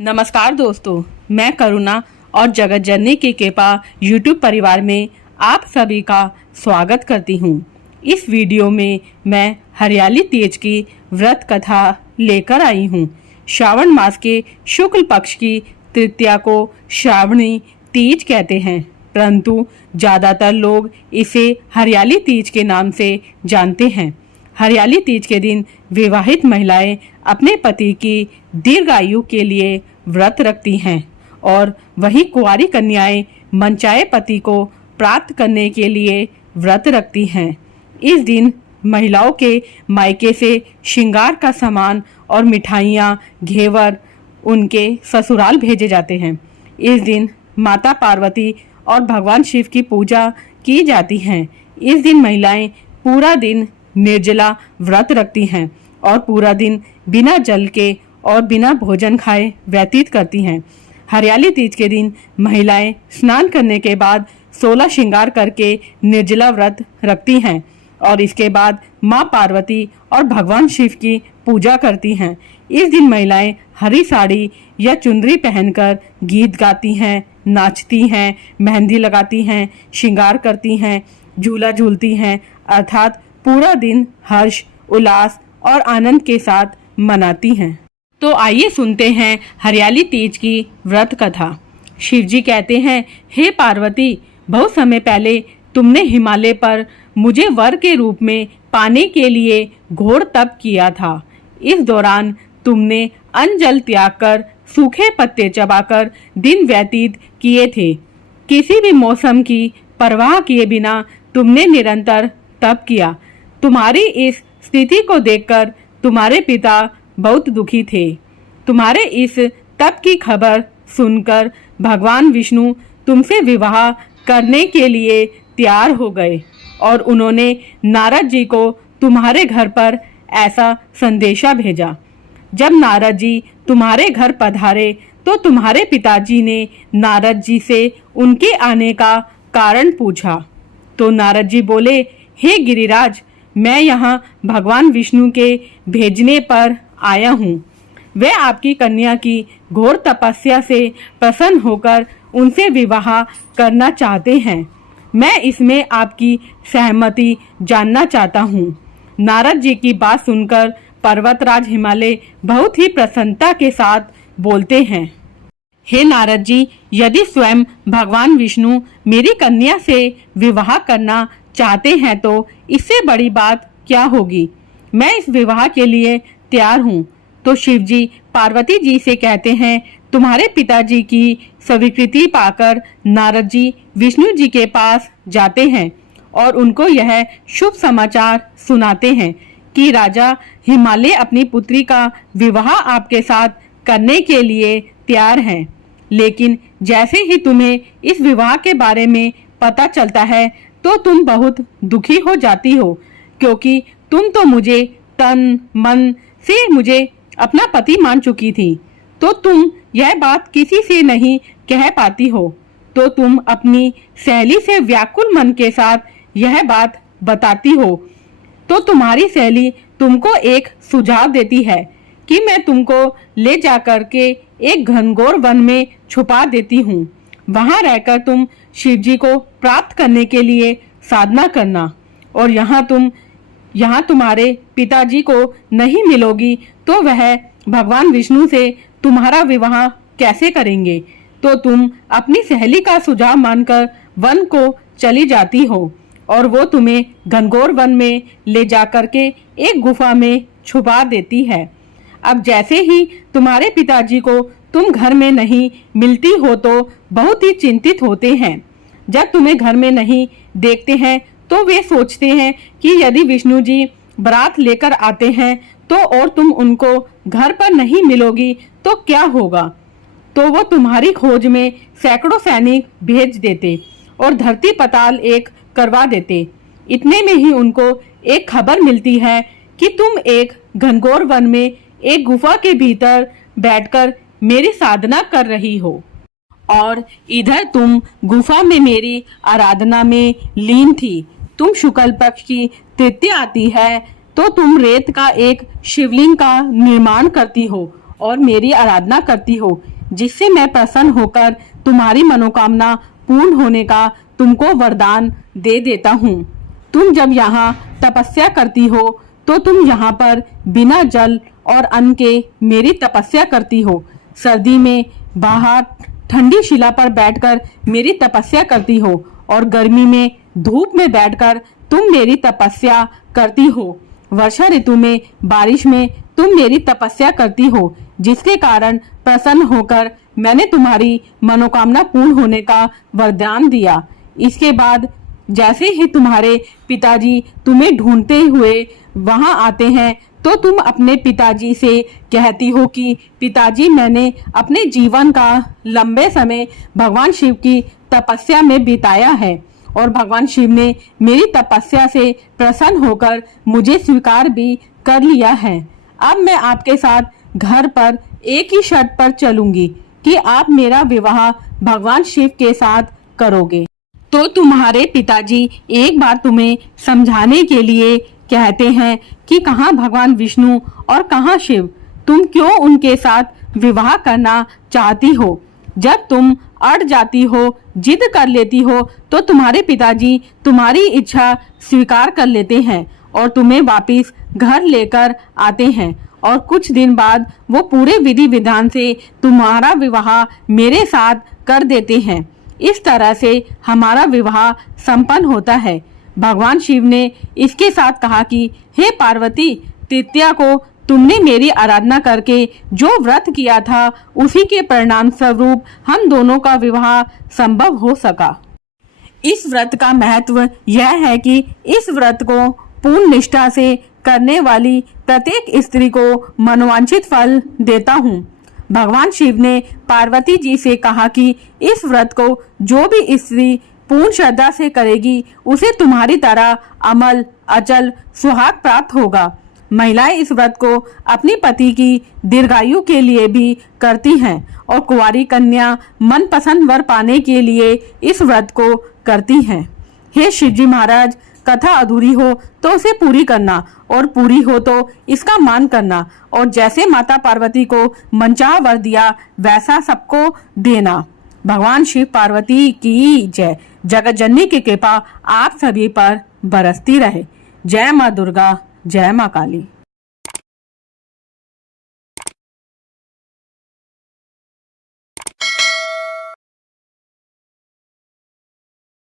नमस्कार दोस्तों, मैं करुणा और जगत जननी की कृपा यूट्यूब परिवार में आप सभी का स्वागत करती हूँ। इस वीडियो में मैं हरियाली तीज की व्रत कथा लेकर आई हूँ। श्रावण मास के शुक्ल पक्ष की तृतीया को श्रावणी तीज कहते हैं, परंतु ज्यादातर लोग इसे हरियाली तीज के नाम से जानते हैं। हरियाली तीज के दिन विवाहित महिलाएं अपने पति की दीर्घायु के लिए व्रत रखती हैं और वही कुंवारी कन्याएं मनचाहे पति को प्राप्त करने के लिए व्रत रखती हैं। इस दिन महिलाओं के मायके से श्रृंगार का सामान और मिठाइयाँ घेवर उनके ससुराल भेजे जाते हैं। इस दिन माता पार्वती और भगवान शिव की पूजा की जाती है। इस दिन महिलाएं पूरा दिन निर्जला व्रत रखती हैं और पूरा दिन बिना जल के और बिना भोजन खाए व्यतीत करती हैं। हरियाली तीज के दिन महिलाएं स्नान करने के बाद 16 श्रृंगार करके निर्जला व्रत रखती हैं और इसके बाद मां पार्वती और भगवान शिव की पूजा करती हैं। इस दिन महिलाएं हरी साड़ी या चुनरी पहनकर गीत गाती हैं, नाचती हैं, मेहंदी लगाती हैं, श्रृंगार करती हैं, झूला झूलती हैं, अर्थात पूरा दिन हर्ष, उल्लास और आनंद के साथ मनाती हैं। तो आइए सुनते हैं हरियाली तीज की व्रत कथा। शिवजी कहते हैं, हे पार्वती, बहुत समय पहले तुमने हिमालय पर मुझे वर के रूप में पाने के लिए घोर तप किया था। इस दौरान तुमने अन्न जल त्याग कर सूखे पत्ते चबाकर दिन व्यतीत किए थे। किसी भी मौसम की परवाह किए बिना तुमने निरंतर तप किया। तुम्हारी इस स्थिति को देखकर तुम्हारे पिता बहुत दुखी थे। तुम्हारे इस तप की खबर सुनकर भगवान विष्णु तुमसे विवाह करने के लिए तैयार हो गए और उन्होंने नारद जी को तुम्हारे घर पर ऐसा संदेशा भेजा। जब नारद जी तुम्हारे घर पधारे तो तुम्हारे पिताजी ने नारद जी से उनके आने का कारण पूछा। तो नारद जी बोले, हे गिरिराज, मैं यहाँ भगवान विष्णु के भेजने पर आया हूँ। वे आपकी कन्या की घोर तपस्या से प्रसन्न होकर उनसे विवाह करना चाहते हैं। मैं इसमें आपकी सहमति जानना चाहता हूँ। नारद जी की बात सुनकर पर्वतराज हिमालय बहुत ही प्रसन्नता के साथ बोलते हैं, हे नारद जी, यदि स्वयं भगवान विष्णु मेरी कन्या से विवाह करना चाहते हैं तो इससे बड़ी बात क्या होगी। मैं इस विवाह के लिए तैयार हूँ। तो शिवजी पार्वती जी से कहते हैं, तुम्हारे पिताजी की स्वीकृति पाकर नारद जी विष्णु जी के पास जाते हैं और उनको यह शुभ समाचार सुनाते हैं कि राजा हिमालय अपनी पुत्री का विवाह आपके साथ करने के लिए तैयार हैं। लेकिन जैसे ही तुम्हें इस विवाह के बारे में पता चलता है तो तुम बहुत दुखी हो जाती हो, क्योंकि तुम तो मुझे तन मन से मुझे अपना पति मान चुकी थी। तो तुम यह बात किसी से नहीं कह पाती हो। तो तुम अपनी सहेली से व्याकुल मन के साथ यह बात बताती हो। तो तुम्हारी सहेली तुमको एक सुझाव देती है कि मैं तुमको ले जाकर के एक घनघोर वन में छुपा देती हूँ। वहां रहकर तुम शिवजी को प्राप्त करने के लिए साधना करना और यहाँ तुम्हारे पिताजी को नहीं मिलोगी तो वह भगवान विष्णु से तुम्हारा विवाह कैसे करेंगे। तो तुम अपनी सहेली का सुझाव मानकर वन को चली जाती हो और वो तुम्हें घनघोर वन में ले जाकर के एक गुफा में छुपा देती है। अब जैसे ही तुम्हारे पिताजी को तुम घर में नहीं मिलती हो तो बहुत ही चिंतित होते हैं। जब तुम्हें घर में नहीं देखते हैं तो वे सोचते हैं कि यदि विष्णु जी बारात लेकर आते हैं तो और तुम उनको घर पर नहीं मिलोगी तो क्या होगा। तो वो तुम्हारी खोज में सैकड़ों सैनिक भेज देते और धरती पताल एक करवा देते। इतने में ही उनको एक खबर मिलती है कि तुम एक घनघोर वन में एक गुफा के भीतर बैठकर मेरी साधना कर रही हो और इधर तुम गुफा में मेरी आराधना में लीन थी। तुम शुक्ल पक्ष की तृतीया आती है तो तुम रेत का एक शिवलिंग का निर्माण करती हो और मेरी आराधना करती हो, जिससे मैं प्रसन्न होकर तुम्हारी मनोकामना पूर्ण होने का तुमको वरदान दे देता हूँ। तुम जब यहाँ तपस्या करती हो तो तुम यहाँ पर बिना जल और अन्न के मेरी तपस्या करती हो। सर्दी में बाहर ठंडी शिला पर बैठकर मेरी तपस्या करती हो और गर्मी में धूप में बैठकर तुम मेरी तपस्या करती हो। वर्षा ऋतु में बारिश में तुम मेरी तपस्या करती हो, जिसके कारण प्रसन्न होकर मैंने तुम्हारी मनोकामना पूर्ण होने का वरदान दिया। इसके बाद जैसे ही तुम्हारे पिताजी तुम्हें ढूंढते हुए वहां आते हैं तो तुम अपने पिताजी से कहती हो कि पिताजी, मैंने अपने जीवन का लंबे समय भगवान शिव की तपस्या में बिताया है और भगवान शिव ने मेरी तपस्या से प्रसन्न होकर मुझे स्वीकार भी कर लिया है। अब मैं आपके साथ घर पर एक ही शर्त पर चलूंगी कि आप मेरा विवाह भगवान शिव के साथ करोगे। तो तुम्हारे पिताजी एक बार तुम्हें समझाने के लिए कहते हैं कि कहाँ भगवान विष्णु और कहाँ शिव, तुम क्यों उनके साथ विवाह करना चाहती हो। जब तुम अड़ जाती हो, जिद कर लेती हो, तो तुम्हारे पिताजी तुम्हारी इच्छा स्वीकार कर लेते हैं और तुम्हें वापस घर लेकर आते हैं और कुछ दिन बाद वो पूरे विधि विधान से तुम्हारा विवाह मेरे साथ कर देते हैं। इस तरह से हमारा विवाह संपन्न होता है। भगवान शिव ने इसके साथ कहा कि हे पार्वती, तृतीया को तुमने मेरी आराधना करके जो व्रत किया था, उसी के परिणाम स्वरूप हम दोनों का विवाह संभव हो सका। इस व्रत का महत्व यह है कि इस व्रत को पूर्ण निष्ठा से करने वाली प्रत्येक स्त्री को मनोवांछित फल देता हूँ। भगवान शिव ने पार्वती जी से कहा कि इस व्रत को जो भी स्त्री पूर्ण श्रद्धा से करेगी, उसे तुम्हारी तरह अमल अचल सुहाग प्राप्त होगा। महिलाएं इस व्रत को अपने पति की दीर्घायु के लिए भी करती हैं और कुंवारी कन्या मनपसंद वर पाने के लिए इस व्रत को करती हैं। हे शिवजी महाराज, कथा अधूरी हो तो उसे पूरी करना और पूरी हो तो इसका मान करना, और जैसे माता पार्वती को मनचाहा वर दिया वैसा सबको देना। भगवान शिव पार्वती की जय। जगत जननी की कृपा आप सभी पर बरसती रहे। जय माँ दुर्गा, जय माँ काली।